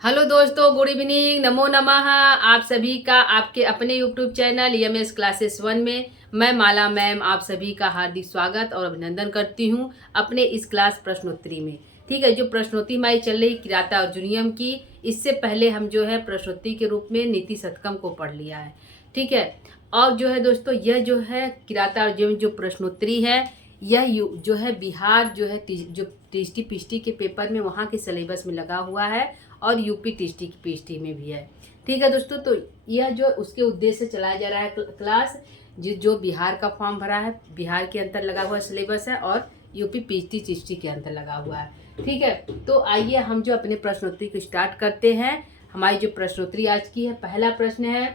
Hello दोस्तों, good evening, नमो नमः। आप सभी का आपके अपने यूट्यूब चैनल EMS क्लासेस 1 में मैं माला मैम आप सभी का हार्दिक स्वागत और अभिनंदन करती हूँ अपने इस क्लास प्रश्नोत्तरी में। ठीक है, जो प्रश्नोत्तरी हमारी चल रही किराता अर्जुनियम की, इससे पहले हम जो है प्रश्नोत्तरी के रूप में नीति शतकम को पढ़ लिया है। ठीक है, और जो है दोस्तों, यह जो है किराता अर्जुनियम जो प्रश्नोत्तरी है, यह जो है बिहार जो है जो टीएसटी पीएसटी के पेपर में वहाँ के सिलेबस में लगा हुआ है और यूपी टीएसटी की पीएसटी में भी है। ठीक है दोस्तों, तो यह जो उसके उद्देश्य से चलाया जा रहा है क्लास, जो बिहार का फॉर्म भरा है, बिहार के अंदर लगा हुआ सिलेबस है और यूपी पीएसटी टीएसटी के अंदर लगा हुआ है। ठीक है, तो आइए हम जो अपने प्रश्नोत्तरी को स्टार्ट करते हैं। हमारी जो प्रश्नोत्तरी आज की है, पहला प्रश्न है,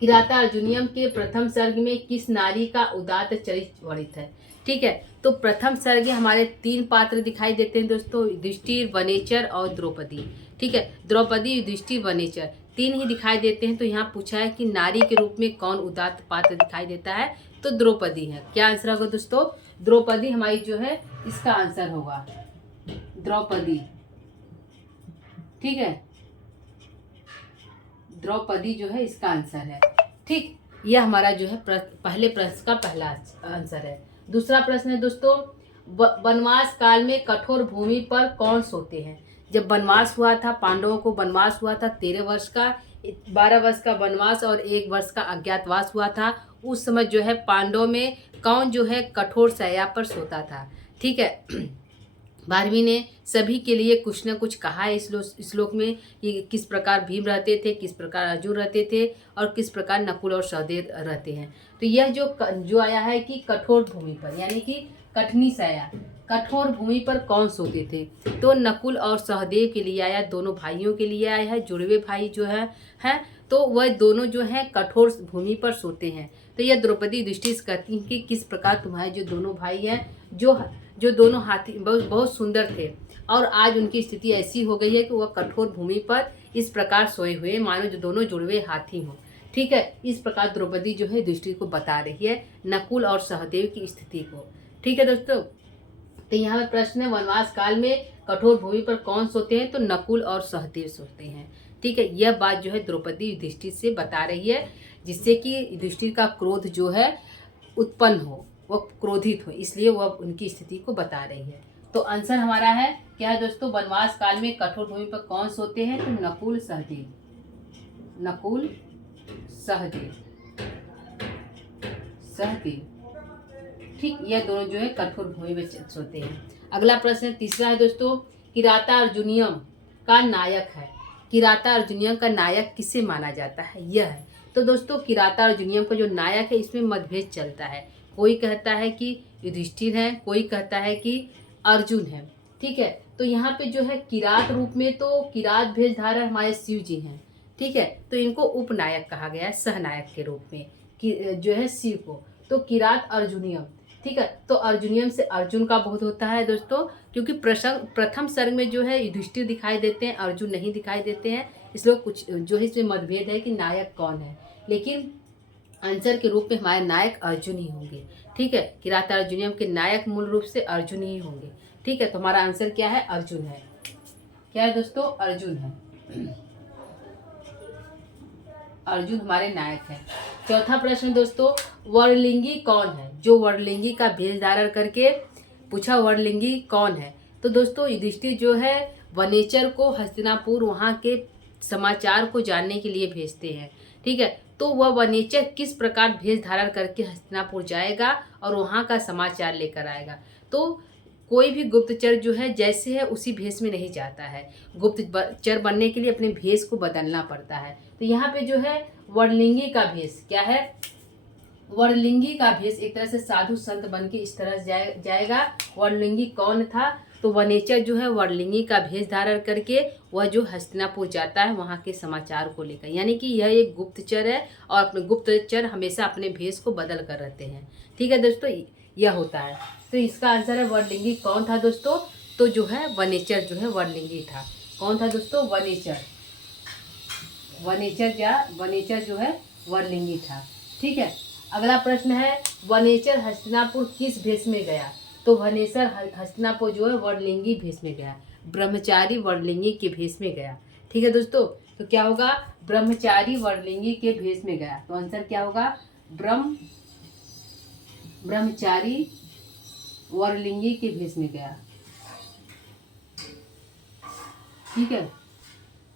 किराता अर्जुनियम के प्रथम सर्ग में किस नारी का उदात्त चरित्र वर्णित है। ठीक है, तो प्रथम सर्ग हमारे 3 पात्र दिखाई देते हैं दोस्तों, युधिष्ठिर, वनेचर और द्रौपदी। ठीक है, द्रौपदी, युधिष्ठिर, वनेचर 3 ही दिखाई देते हैं। तो यहाँ पूछा है कि नारी के रूप में कौन उदात्त पात्र दिखाई देता है, तो द्रौपदी है। क्या आंसर होगा दोस्तों? द्रौपदी हमारी जो है इसका आंसर होगा, द्रौपदी। ठीक है, द्रौपदी जो है इसका आंसर है। ठीक, यह हमारा जो है पहले प्रश्न का पहला आंसर है। दूसरा प्रश्न है दोस्तों, वनवास काल में कठोर भूमि पर कौन सोते हैं। जब वनवास हुआ था, पांडवों को वनवास हुआ था 13 वर्ष का, 12 वर्ष का वनवास और 1 वर्ष का अज्ञातवास हुआ था। उस समय जो है पांडवों में कौन जो है कठोर शैया पर सोता था। ठीक है, भारवी ने सभी के लिए कुछ न कुछ कहा है इस श्लोक में कि किस प्रकार भीम रहते थे, किस प्रकार अर्जुन रहते थे और किस प्रकार नकुल और सहदेव रहते हैं। तो यह जो आया है कि कठोर भूमि पर, यानी कि कठनी साया, कठोर भूमि पर कौन सोते थे, तो नकुल और सहदेव के लिए आया, दोनों भाइयों के लिए आया है, जुड़वे भाई जो है तो वह दोनों जो है कठोर भूमि पर सोते हैं। तो यह द्रौपदी युधिष्ठिर कहती हैं कि किस प्रकार तुम्हारे जो दोनों भाई हैं, जो दोनों हाथी बहुत बहुत सुंदर थे, और आज उनकी स्थिति ऐसी हो गई है कि वह कठोर भूमि पर इस प्रकार सोए हुए मानो जो दोनों जुड़वे हाथी हों। ठीक है, इस प्रकार द्रौपदी जो है युधिष्ठिर को बता रही है नकुल और सहदेव की स्थिति को। ठीक है दोस्तों, तो यहाँ पे प्रश्न है, वनवास काल में कठोर भूमि पर कौन सोते हैं, तो नकुल और सहदेव सोते हैं। ठीक है, यह बात जो है द्रौपदी युधिष्ठिर से बता रही है, जिससे कि युधिष्ठिर का क्रोध जो है उत्पन्न हो, वह क्रोधित हो, इसलिए वह उनकी स्थिति को बता रही है। तो आंसर हमारा है क्या है दोस्तों, वनवास काल में कठोर भूमि पर कौन सोते हैं, तो नकुल सहदेव, नकुल सहदेव, सहदेव। ठीक, यह दोनों जो है कठोर भूमि में सोते हैं। अगला प्रश्न तीसरा है दोस्तों, किराता अर्जुनियम का नायक है। किराता अर्जुनियम का नायक किसे माना जाता है, यह है। तो दोस्तों, किराता अर्जुनियम का जो नायक है, इसमें मतभेद चलता है। कोई कहता है कि युधिष्ठिर है, कोई कहता है कि अर्जुन है। ठीक है, तो यहाँ पे जो है किरात रूप में, तो किरात भेषधारक हमारे शिव जी हैं। ठीक है, तो इनको उपनायक कहा गया है, सहनायक के रूप में कि जो है शिव को। तो किरात अर्जुनियम। ठीक है, तो अर्जुनियम से अर्जुन का बोध होता है दोस्तों, क्योंकि प्रथम सर्ग में जो है युधिष्ठिर दिखाई देते हैं, अर्जुन नहीं दिखाई देते हैं, इसलिए कुछ जो है इसमें मतभेद है कि नायक कौन है, लेकिन आंसर के रूप में हमारे नायक अर्जुन ही होंगे। ठीक है, किराता अर्जुनियम के नायक मूल रूप से अर्जुन ही होंगे। ठीक है, तो हमारा आंसर क्या है, अर्जुन है। क्या है दोस्तों, अर्जुन है, अर्जुन हमारे नायक है। चौथा प्रश्न दोस्तों, वरलिंगी कौन है। जो वरलिंगी का भेष धारण करके पूछा, वरलिंगी कौन है। तो दोस्तों, युधिष्ठिर जो है वनेचर को हस्तिनापुर वहाँ के समाचार को जानने के लिए भेजते हैं। ठीक है, तो वह वनेचर किस प्रकार भेष धारण करके हस्तिनापुर जाएगा और वहाँ का समाचार लेकर आएगा। तो कोई भी गुप्तचर जो है जैसे है उसी भेष में नहीं जाता है, गुप्तचर बनने के लिए अपने भेष को बदलना पड़ता है। तो यहाँ पे जो है वरलिंगी का भेष क्या है, वरलिंगी का भेष एक तरह से साधु संत बन के इस तरह जाएगा। वरलिंगी कौन था, तो वनेचर जो है वरलिंगी का भेष धारण करके वह जो हस्तिनापुर जाता है वहाँ के समाचार को लेकर, यानी कि यह एक गुप्तचर है और अपने गुप्तचर हमेशा अपने भेष को बदल कर रहते हैं। ठीक है दोस्तों, यह होता है। तो इसका आंसर है वरलिंगी कौन था दोस्तों, तो जो है वनेचर जो है वरलिंगी था। कौन था दोस्तों, वनेचर, वनेचर जो है वरलिंगी था। ठीक है, अगला प्रश्न है, वनेचर हस्तिनापुर किस भेष में गया। तो वनेचर हस्तिनापुर जो है वरलिंगी भेष में गया, ब्रह्मचारी वरलिंगी के भेष में गया। ठीक है दोस्तों, तो क्या होगा, ब्रह्मचारी वरलिंगी के भेष में गया, तो आंसर क्या होगा, ब्रह्मचारी वरलिंगी के भेष में गया। ठीक है,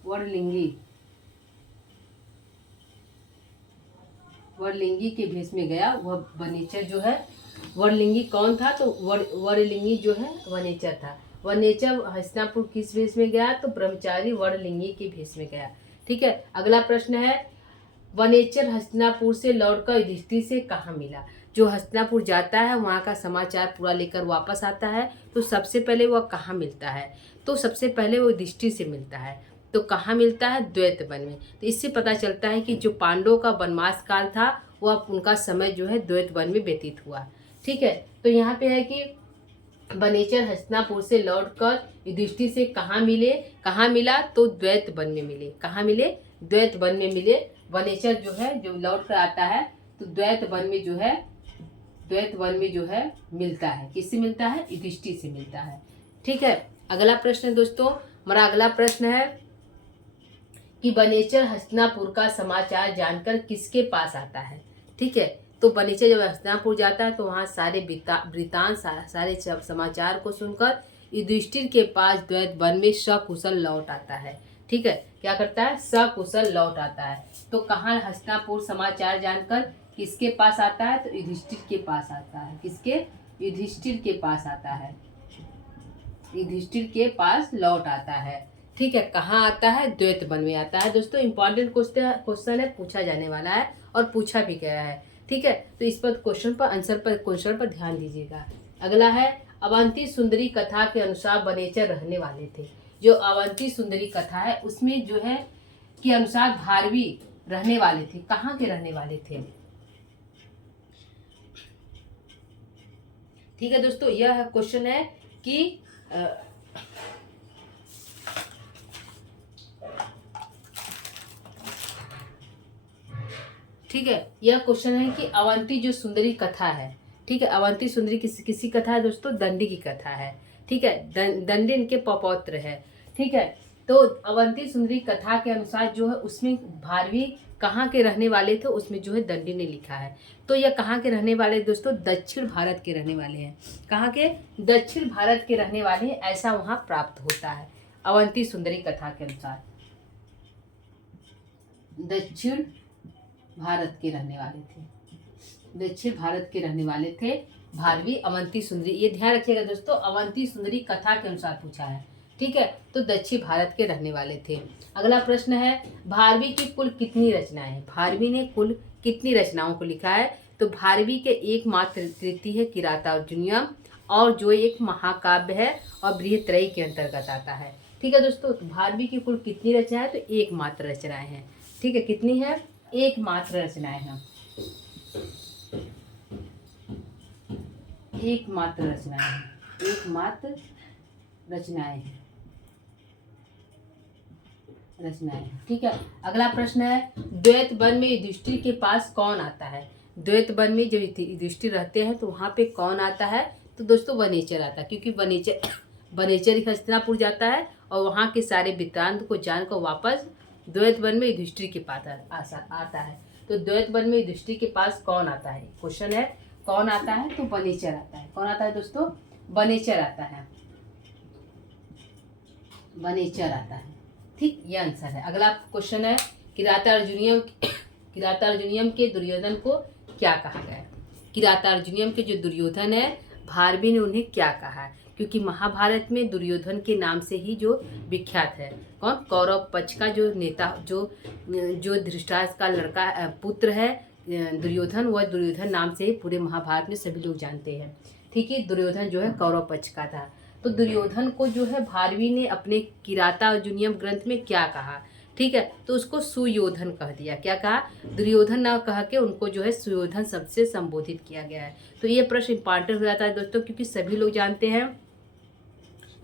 वरलिंगी के भेष में गया। वह वनेचर जो है, वरलिंगी कौन था, तो वरलिंगी जो है वनेचर था। वनेचर हस्तिनापुर किस भेष में गया, तो ब्रह्मचारी वरलिंगी के भेष में गया। ठीक है, अगला प्रश्न है, वनेचर हस्तिनापुर से लौटकर युधिष्ठिर से कहाँ मिला। जो हस्तिनापुर जाता है वहाँ का समाचार पूरा लेकर वापस आता है, तो सबसे पहले वह कहाँ मिलता है, तो सबसे पहले वो युधिष्ठिर से मिलता है। तो कहाँ मिलता है, द्वैत वन में। तो इससे पता चलता है कि जो पांडवों का वनवास काल था वह उनका समय जो है द्वैत वन में व्यतीत हुआ। ठीक है, तो यहाँ पे है कि वनेचर हस्तिनापुर से लौटकर युधिष्ठिर से कहाँ मिला, तो द्वैत वन में मिले। कहाँ मिले, द्वैत वन में मिले। वनेचर जो है जो लौट कर आता है तो द्वैत वन में जो है मिलता है। किससे मिलता है, युधिष्ठिर से मिलता है। ठीक है, अगला प्रश्न है दोस्तों, हमारा अगला प्रश्न है कि वनेचर हस्तिनापुर का समाचार जानकर किसके पास आता है। ठीक है, तो वनेचर जब हस्तिनापुर जाता है तो वहाँ सारे वृतांत सारे समाचार को सुनकर युधिष्ठिर के पास द्वैत वन में सकुशल लौट आता है। ठीक है, क्या करता है, सकुशल लौट आता है। तो कहाँ हस्तिनापुर समाचार जानकर किसके पास आता है, तो युधिष्ठिर के पास आता है। किसके, युधिष्ठिर के पास आता है, युधिष्ठिर के पास लौट आता है। ठीक है, कहाँ आता है, द्वैत वन में आता है। दोस्तों इंपॉर्टेंट क्वेश्चन है, पूछा जाने वाला है और पूछा भी गया है। ठीक है, तो इस पर क्वेश्चन पर ध्यान दीजिएगा। अगला है, अवंती सुंदरी कथा के अनुसार वनेचर रहने वाले थे। जो अवंती सुंदरी कथा है उसमें जो है के अनुसार भारवी रहने वाले थे। कहाँ के रहने वाले थे। ठीक है दोस्तों, यह क्वेश्चन है कि ठीक है, यह क्वेश्चन है कि अवंती जो सुंदरी कथा है, ठीक है, अवंती सुंदरी किसी कथा है दोस्तों, दंडी की कथा है। ठीक है, दंडी इनके पपौत्र है। ठीक है, तो अवंती सुंदरी कथा के अनुसार जो है उसमें भारवी कहाँ के रहने वाले थे, उसमें जो है दंडी ने लिखा है। तो यह कहाँ के रहने वाले दोस्तों, दक्षिण भारत के रहने वाले हैं। कहाँ के, दक्षिण भारत के रहने वाले हैं, ऐसा वहाँ प्राप्त होता है अवंती सुंदरी कथा के अनुसार। दक्षिण भारत के रहने वाले थे, दक्षिण भारत के रहने वाले थे भारवी अवंती सुंदरी। ये ध्यान रखिएगा दोस्तों, अवंती सुंदरी कथा के अनुसार पूछा है। ठीक है, तो दक्षिण भारत के रहने वाले थे। अगला प्रश्न है, भारवी की कुल कितनी रचनाएं हैं। भारवी ने कुल कितनी रचनाओं को लिखा है, तो भारवी के एकमात्र कृति है किरातार्जुनीयम, और जो एक महाकाव्य है और बृहत्रयी के अंतर्गत आता है। ठीक है दोस्तों, तो भारवी की कुल कितनी रचनाएं, तो एकमात्र रचनाएं हैं। ठीक है, कितनी है, एकमात्र रचनाएं हैं, एकमात्र रचनाएं हैं, एकमात्र रचनाएं हैं। ठीक है, अगला प्रश्न है, द्वैत वन में युधिष्ठिर के पास कौन आता है। द्वैत वन में जो युधिष्ठिर रहते हैं तो वहाँ पे कौन आता है, तो दोस्तों वनेचर आता है, क्योंकि वनेचर ही हस्तिनापुर जाता है और वहाँ के सारे वृत्तांत को जानकर वापस द्वैत वन में युधिष्ठिर के पास आता है। तो द्वैत वन में युधिष्ठिर के पास कौन आता है, क्वेश्चन है कौन आता है, तो वनेचर आता है। कौन आता है दोस्तों, वनेचर आता है, वनेचर आता है। ठीक, ये आंसर है। अगला क्वेश्चन है, किरातार्जुनीयम के दुर्योधन को क्या कहा गया। किरातार्जुनीयम के जो दुर्योधन है, भारवी ने उन्हें क्या कहा है, क्योंकि महाभारत में दुर्योधन के नाम से ही जो विख्यात है। कौन, कौरव पक्ष का जो नेता, जो धृतराष्ट्र का लड़का पुत्र है दुर्योधन, वह दुर्योधन नाम से ही पूरे महाभारत में सभी लोग जानते हैं। ठीक है, दुर्योधन जो है कौरव पक्ष का था। तो दुर्योधन को जो है भारवी ने अपने किरातार्जुनीयम ग्रंथ में क्या कहा। ठीक है, तो उसको सुयोधन कह दिया। क्या कहा, दुर्योधन ना कह के उनको जो है सुयोधन शब्द से संबोधित किया गया है। तो ये प्रश्न इंपॉर्टेंट हो जाता है दोस्तों, क्योंकि सभी लोग जानते हैं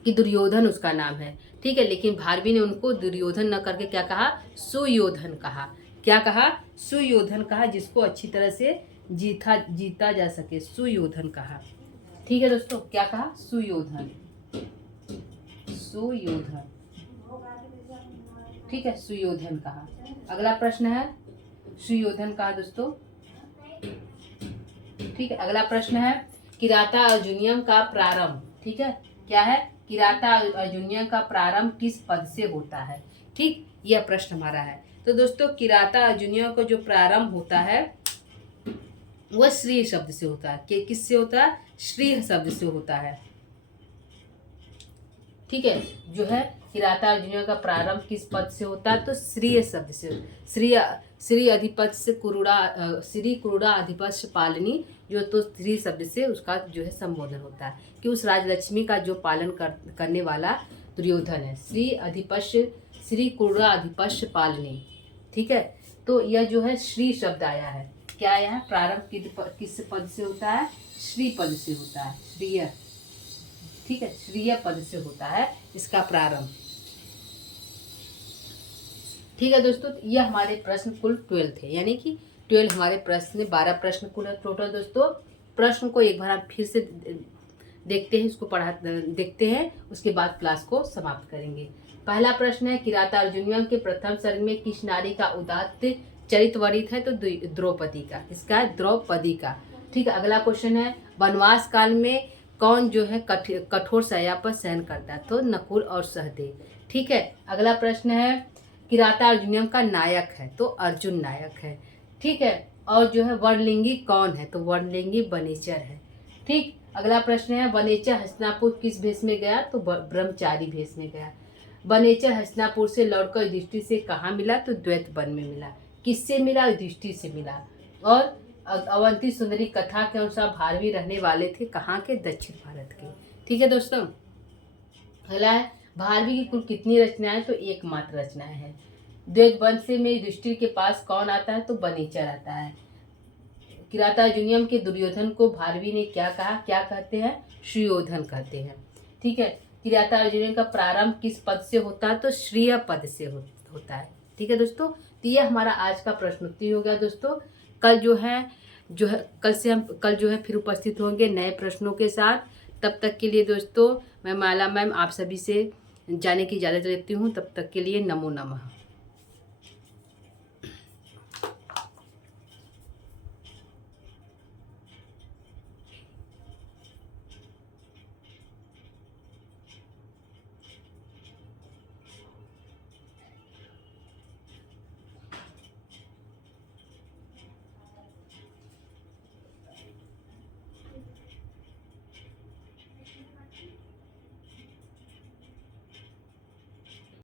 कि दुर्योधन उसका नाम है। ठीक है, लेकिन भारवी ने उनको दुर्योधन न करके क्या कहा, सुयोधन कहा। क्या कहा, सुयोधन कहा, जिसको अच्छी तरह से जीता जा सके, सुयोधन कहा। ठीक है दोस्तों, क्या कहा, सुयोधन, सुयोधन। ठीक है, सुयोधन कहा। अगला प्रश्न है सुयोधन कहा दोस्तों। ठीक है, अगला प्रश्न है किराता अर्जुनियम का प्रारंभ, ठीक है, क्या है, किराता अर्जुनियम का प्रारंभ किस पद से होता है। ठीक, यह प्रश्न हमारा है। तो दोस्तों किराता अर्जुनियम का जो प्रारंभ होता है वह श्री शब्द से होता है। किससे होता है, श्री शब्द से होता है। ठीक है, जो है किराता अर्जुनियम का प्रारंभ किस पद से होता है, तो श्रीय शब्द से। श्री अधिपत से श्री क्रूड़ा अधिपत पालनी, जो तो श्री शब्द से उसका जो है संबोधन होता है कि उस राजलक्ष्मी का जो पालन करने वाला दुर्योधन है। श्री क्रूड़ा अधिपत पालनी। ठीक है, तो यह जो है श्री शब्द आया है, क्या आया है, प्रारंभ किस पद से होता है, श्री पद से होता है, श्रीय। ठीक है, श्रीय पद से होता है इसका प्रारंभ। ठीक है दोस्तों, यह हमारे प्रश्न कुल 12 थे, यानी कि 12 हमारे प्रश्न, 12 प्रश्न कुल है टोटल। दोस्तों प्रश्न को एक बार हम फिर से देखते हैं, उसको देखते हैं, उसके बाद क्लास को समाप्त करेंगे। पहला प्रश्न है किराता अर्जुनियम के प्रथम सर्ग में किस नारी का उदात्त चरित्र वर्णित है, तो द्रौपदी का। इसका है द्रौपदी का। ठीक है, अगला क्वेश्चन है वनवास काल में कौन जो है कठोर सया पर सहन करता है, तो नकुल और सहदेव। ठीक है, अगला प्रश्न है किराता अर्जुनियम का नायक है, तो अर्जुन नायक है। ठीक है, और जो है वर्णलिंगी कौन है, तो वर्णलिंगी वनेचर है। ठीक, अगला प्रश्न है वनेचर हस्तिनापुर किस भेष में गया, तो ब्रह्मचारी भेष में गया। वनेचर हस्तिनापुर से लौटकर युधिष्ठिर से कहाँ मिला, तो द्वैत वन में मिला। किससे मिला, युधिष्ठिर से मिला। और अवंती सुंदरी कथा के अनुसार भारवी रहने वाले थे कहाँ के, दक्षिण भारत के। ठीक है दोस्तों, अगला है भारवी की कुल कितनी रचनाएं, तो एकमात्र रचनाएं हैं। द्वैत वंश में युधिष्ठिर के पास कौन आता है, तो वनेचर आता है। किराता अर्जुनियम के दुर्योधन को भारवी ने क्या कहा, क्या कहते हैं, सुयोधन कहते हैं। ठीक है, किराता अर्जुनियम का प्रारंभ किस पद से होता है, तो श्रीय पद से होता है। ठीक है दोस्तों, तो यह हमारा आज का प्रश्नोत्तरी हो गया दोस्तों। कल जो है कल जो है फिर उपस्थित होंगे नए प्रश्नों के साथ। तब तक के लिए दोस्तों मैं माला मैम आप सभी से जाने की इजाज़त लेती हूँ। तब तक के लिए नमो नमः।